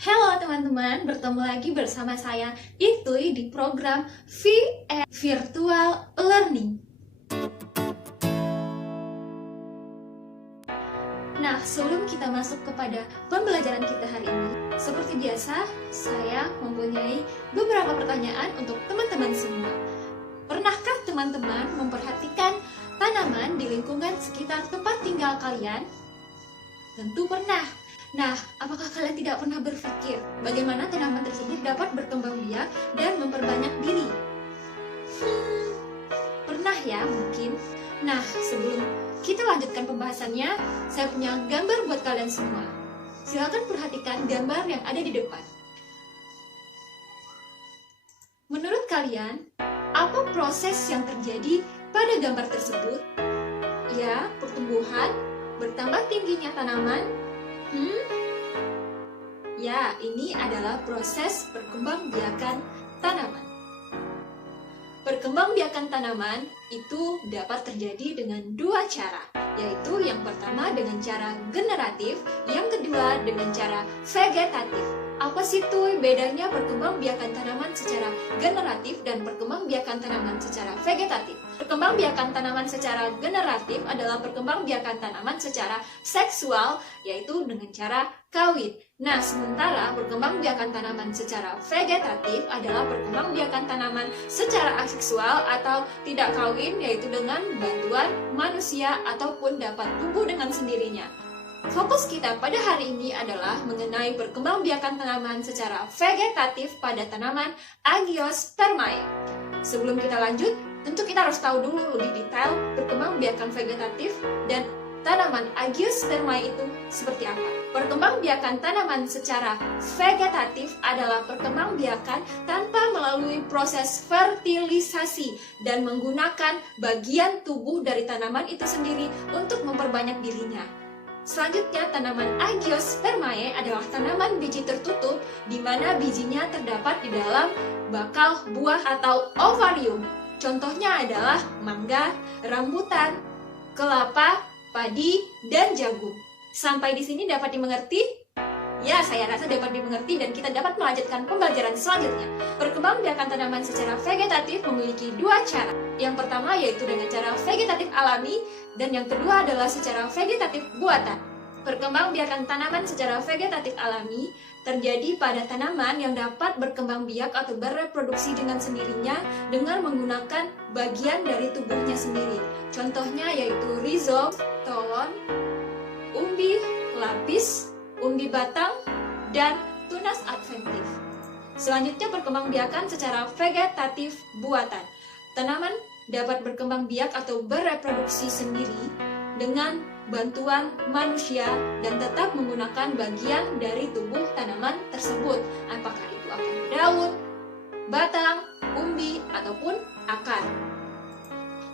Halo teman-teman, bertemu lagi bersama saya Itui di program VE Virtual Learning. Nah, sebelum kita masuk kepada pembelajaran kita hari ini, seperti biasa, saya mempunyai beberapa pertanyaan untuk teman-teman semua. Pernahkah teman-teman memperhatikan tanaman di lingkungan sekitar tempat tinggal kalian? Tentu pernah. Nah, apakah kalian tidak pernah berpikir bagaimana tanaman tersebut dapat berkembang biak dan memperbanyak diri? Pernah ya mungkin? Nah, sebelum kita lanjutkan pembahasannya, saya punya gambar buat kalian semua. Silakan perhatikan gambar yang ada di depan. Menurut kalian, apa proses yang terjadi pada gambar tersebut? Ya, pertumbuhan, bertambah tingginya tanaman. Ya, ini adalah proses perkembangbiakan tanaman. Perkembangbiakan tanaman itu dapat terjadi dengan dua cara, yaitu yang pertama dengan cara generatif, yang kedua dengan cara vegetatif. Apa sih tuh bedanya perkembangbiakan tanaman secara generatif dan perkembangbiakan tanaman secara vegetatif? Perkembangbiakan tanaman secara generatif adalah perkembangbiakan tanaman secara seksual, yaitu dengan cara kawin. Nah, sementara perkembangbiakan tanaman secara vegetatif adalah perkembangbiakan tanaman secara aseksual atau tidak kawin, yaitu dengan bantuan manusia ataupun dapat tumbuh dengan sendirinya. Fokus kita pada hari ini adalah mengenai perkembangbiakan tanaman secara vegetatif pada tanaman Agiospermae. Sebelum kita lanjut, tentu kita harus tahu dulu lebih detail perkembangbiakan vegetatif dan tanaman Agiospermae itu seperti apa. Perkembangbiakan tanaman secara vegetatif adalah perkembangbiakan tanpa melalui proses fertilisasi dan menggunakan bagian tubuh dari tanaman itu sendiri untuk memperbanyak dirinya. Selanjutnya, tanaman Agiospermae adalah tanaman biji tertutup di mana bijinya terdapat di dalam bakal buah atau ovarium. Contohnya adalah mangga, rambutan, kelapa, padi, dan jagung. Sampai di sini dapat dimengerti? Ya, saya rasa dapat dimengerti dan kita dapat melanjutkan pembelajaran selanjutnya. Perkembangbiakan tanaman secara vegetatif memiliki dua cara. Yang pertama yaitu dengan cara vegetatif alami dan yang kedua adalah secara vegetatif buatan. Perkembangbiakan tanaman secara vegetatif alami terjadi pada tanaman yang dapat berkembang biak atau bereproduksi dengan sendirinya dengan menggunakan bagian dari tubuhnya sendiri. Contohnya yaitu rhizom, stolon, umbi, lapis, umbi batang, dan tunas adventif. Selanjutnya perkembangbiakan secara vegetatif buatan. Tanaman dapat berkembang biak atau bereproduksi sendiri dengan bantuan manusia dan tetap menggunakan bagian dari tubuh tanaman tersebut. Apakah itu akan daun, batang, umbi, ataupun akar.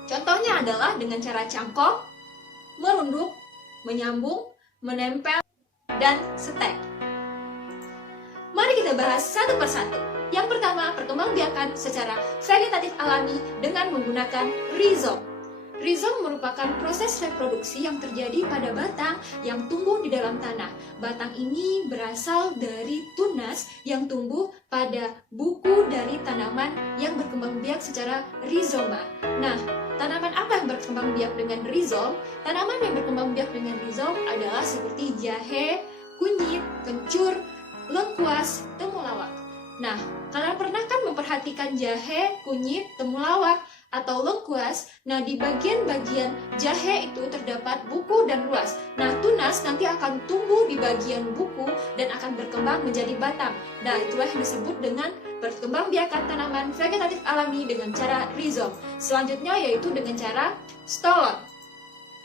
Contohnya adalah dengan cara cangkok, merunduk, menyambung, menempel, dan stek. Mari kita bahas satu persatu. Yang pertama, perkembangbiakan secara vegetatif alami dengan menggunakan rhizom. Rhizom merupakan proses reproduksi yang terjadi pada batang yang tumbuh di dalam tanah. Batang ini berasal dari tunas yang tumbuh pada buku dari tanaman yang berkembang biak secara rhizoma. Nah, tanaman apa yang berkembang biak dengan rhizom? Tanaman yang berkembang biak dengan rhizom adalah seperti jahe, kunyit, kencur, lengkuas, temulawak. Nah, kalian pernah kan memperhatikan jahe, kunyit, temulawak, atau lengkuas? Nah, di bagian-bagian jahe itu terdapat buku dan ruas. Nah, tunas nanti akan tumbuh di bagian buku dan akan berkembang menjadi batang. Nah, itulah yang disebut dengan perkembangbiakan tanaman vegetatif alami dengan cara rhizom. Selanjutnya yaitu dengan cara stolon.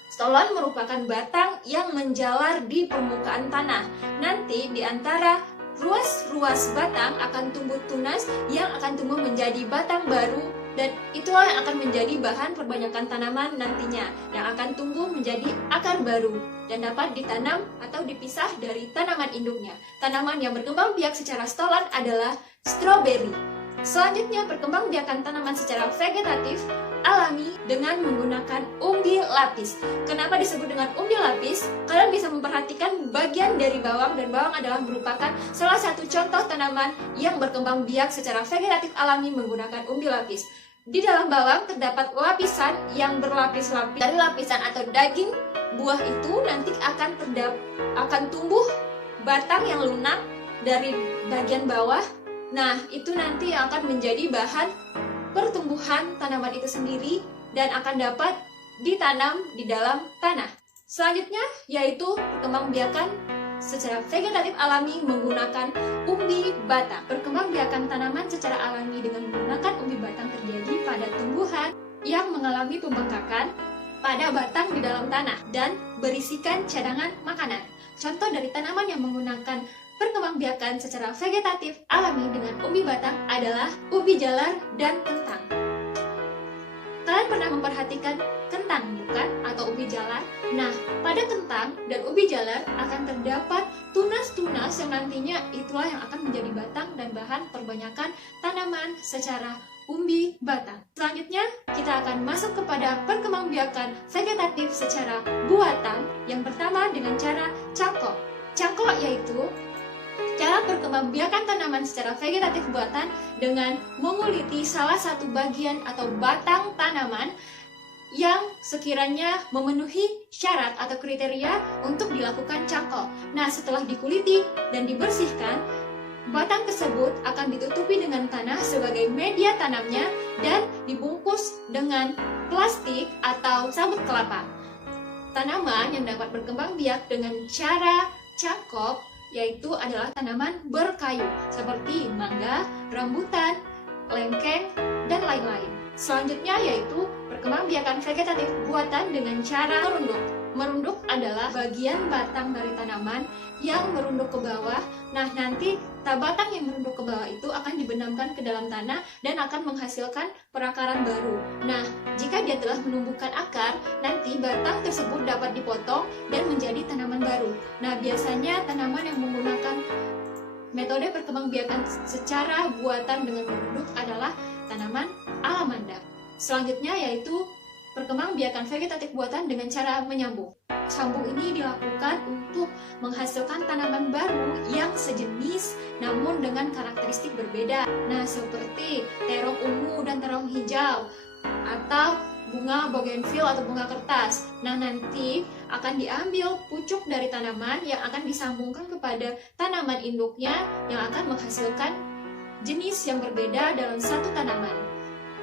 Stolon merupakan batang yang menjalar di permukaan tanah. Nanti di antara ruas-ruas batang akan tumbuh tunas yang akan tumbuh menjadi batang baru dan itulah yang akan menjadi bahan perbanyakan tanaman nantinya yang akan tumbuh menjadi akar baru dan dapat ditanam atau dipisah dari tanaman induknya. Tanaman yang berkembang biak secara stolon adalah stroberi. Selanjutnya, perkembangbiakan tanaman secara vegetatif alami dengan menggunakan umbi lapis. Kenapa disebut dengan umbi lapis? Kalian bisa memperhatikan bagian dari bawang, dan bawang adalah merupakan salah satu contoh tanaman yang berkembang biak secara vegetatif alami menggunakan umbi lapis. Di dalam bawang terdapat lapisan yang berlapis-lapis. Dari lapisan atau daging buah itu nanti akan tumbuh batang yang lunak dari bagian bawah. Nah, itu nanti yang akan menjadi bahan pertumbuhan tanaman itu sendiri dan akan dapat ditanam di dalam tanah. Selanjutnya yaitu perkembangbiakan secara vegetatif alami menggunakan umbi batang. Perkembangbiakan tanaman secara alami dengan menggunakan umbi batang terjadi pada tumbuhan yang mengalami pembengkakan pada batang di dalam tanah dan berisikan cadangan makanan. Contoh dari tanaman yang menggunakan perkembangbiakan secara vegetatif alami dengan umbi batang adalah ubi jalar dan kentang. Kalian pernah memperhatikan kentang, bukan? Atau ubi jalar? Nah, pada kentang dan ubi jalar akan terdapat tunas-tunas yang nantinya itulah yang akan menjadi batang dan bahan perbanyakan tanaman secara umbi batang. Selanjutnya, kita akan masuk kepada perkembangbiakan vegetatif secara buatan. Yang pertama dengan cara cangkok. Cangkok yaitu cara perkembangbiakan tanaman secara vegetatif buatan dengan menguliti salah satu bagian atau batang tanaman yang sekiranya memenuhi syarat atau kriteria untuk dilakukan cangkok. Nah, setelah dikuliti dan dibersihkan, batang tersebut akan ditutupi dengan tanah sebagai media tanamnya dan dibungkus dengan plastik atau sabut kelapa. Tanaman yang dapat berkembang biak dengan cara cangkok yaitu adalah tanaman berkayu seperti mangga, rambutan, lengkeng, dan lain-lain. Selanjutnya yaitu perkembangbiakan vegetatif buatan dengan cara merunduk. Merunduk adalah bagian batang dari tanaman yang merunduk ke bawah. Nah, nanti batang yang merunduk ke bawah itu akan dibenamkan ke dalam tanah dan akan menghasilkan perakaran baru. Nah, jika dia telah menumbuhkan akar, nanti batang tersebut dapat dipotong dan menjadi tanaman baru. Nah, biasanya tanaman yang menggunakan metode perkembangbiakan secara buatan dengan merunduk adalah tanaman alamanda. Selanjutnya yaitu perkembangbiakan vegetatif buatan dengan cara menyambung. Sambung ini dilakukan untuk menghasilkan tanaman baru yang sejenis namun dengan karakteristik berbeda. Nah, seperti terong ungu dan terong hijau atau bunga bougainville atau bunga kertas. Nah, nanti akan diambil pucuk dari tanaman yang akan disambungkan kepada tanaman induknya yang akan menghasilkan jenis yang berbeda dalam satu tanaman.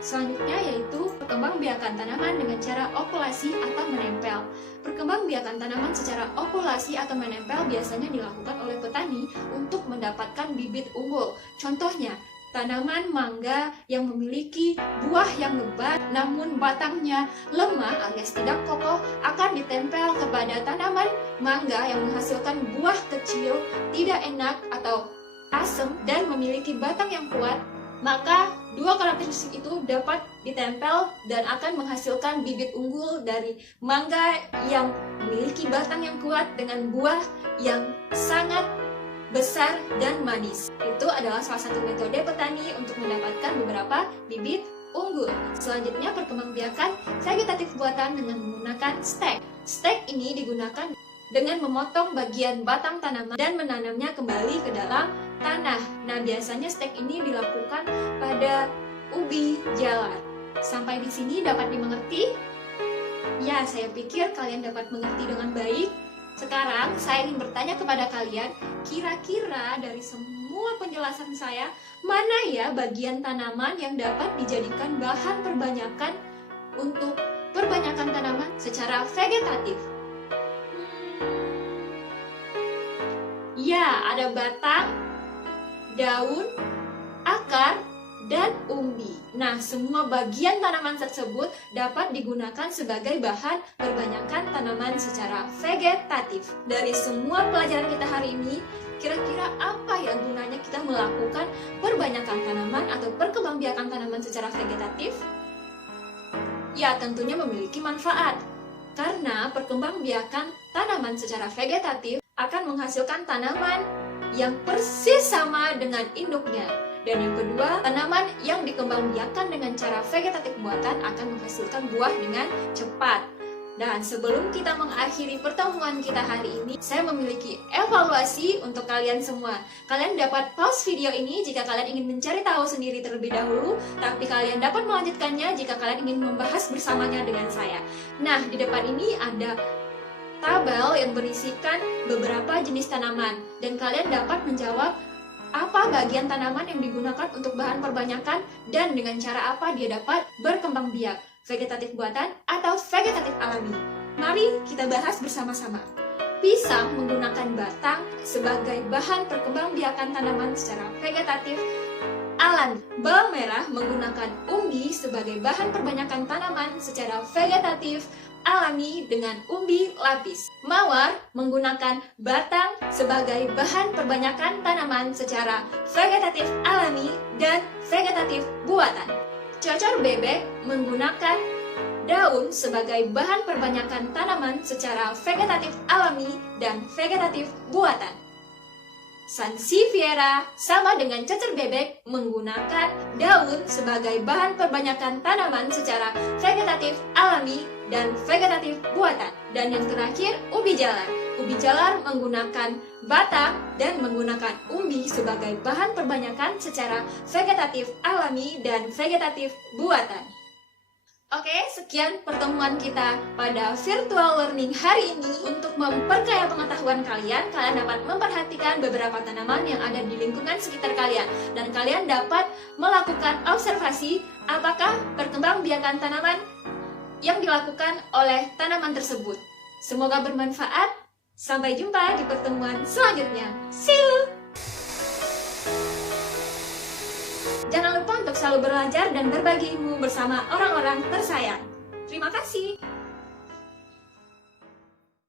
Selanjutnya yaitu perkembangbiakan tanaman dengan cara okulasi atau menempel. Perkembangbiakan tanaman secara okulasi atau menempel biasanya dilakukan oleh petani untuk mendapatkan bibit unggul. Contohnya, tanaman mangga yang memiliki buah yang lebat namun batangnya lemah alias tidak kokoh akan ditempel kepada tanaman mangga yang menghasilkan buah kecil, tidak enak atau asam dan memiliki batang yang kuat. Maka dua karakteristik itu dapat ditempel dan akan menghasilkan bibit unggul dari mangga yang memiliki batang yang kuat dengan buah yang sangat besar dan manis. Itu adalah salah satu metode petani untuk mendapatkan beberapa bibit unggul. Selanjutnya perkembangbiakan vegetatif buatan dengan menggunakan stek. Stek ini digunakan dengan memotong bagian batang tanaman dan menanamnya kembali ke dalam tanah. Nah, biasanya stek ini dilakukan pada ubi jalar. Sampai di sini dapat dimengerti? Ya, saya pikir kalian dapat mengerti dengan baik. Sekarang saya ingin bertanya kepada kalian, kira-kira dari semua penjelasan saya, mana ya bagian tanaman yang dapat dijadikan bahan perbanyakan untuk perbanyakan tanaman secara vegetatif? Ya, ada batang, daun, akar, dan umbi. Nah, semua bagian tanaman tersebut dapat digunakan sebagai bahan perbanyakan tanaman secara vegetatif. Dari semua pelajaran kita hari ini, kira-kira apa ya gunanya kita melakukan perbanyakan tanaman atau perkembangbiakan tanaman secara vegetatif? Ya, tentunya memiliki manfaat. Karena perkembangbiakan tanaman secara vegetatif akan menghasilkan tanaman yang persis sama dengan induknya. Dan yang kedua, tanaman yang dikembangbiakan dengan cara vegetatif buatan akan menghasilkan buah dengan cepat. Dan sebelum kita mengakhiri pertemuan kita hari ini, saya memiliki evaluasi untuk kalian semua. Kalian dapat pause video ini jika kalian ingin mencari tahu sendiri terlebih dahulu, tapi kalian dapat melanjutkannya jika kalian ingin membahas bersamanya dengan saya. Nah, di depan ini ada tabel yang berisikan beberapa jenis tanaman, dan kalian dapat menjawab apa bagian tanaman yang digunakan untuk bahan perbanyakan dan dengan cara apa dia dapat berkembang biak, vegetatif buatan atau vegetatif alami. Mari kita bahas bersama-sama. Pisang menggunakan batang sebagai bahan perkembangbiakan tanaman secara vegetatif alami. Bawang merah menggunakan umbi sebagai bahan perbanyakan tanaman secara vegetatif alami dengan umbi lapis. Mawar menggunakan batang sebagai bahan perbanyakan tanaman secara vegetatif alami dan vegetatif buatan. Cocor bebek menggunakan daun sebagai bahan perbanyakan tanaman secara vegetatif alami dan vegetatif buatan. Sansevieria sama dengan cocor bebek menggunakan daun sebagai bahan perbanyakan tanaman secara vegetatif alami dan vegetatif buatan. Dan yang terakhir, ubi jalar. Ubi jalar menggunakan batang dan menggunakan umbi sebagai bahan perbanyakan secara vegetatif alami dan vegetatif buatan. Oke, sekian pertemuan kita pada virtual learning hari ini. Untuk memperkaya pengetahuan kalian dapat memperhatikan beberapa tanaman yang ada di lingkungan sekitar kalian. Dan kalian dapat melakukan observasi apakah perkembangbiakan tanaman yang dilakukan oleh tanaman tersebut. Semoga bermanfaat. Sampai jumpa di pertemuan selanjutnya. See you! Jangan lupa untuk selalu belajar dan berbagi ilmu bersama orang-orang tersayang. Terima kasih.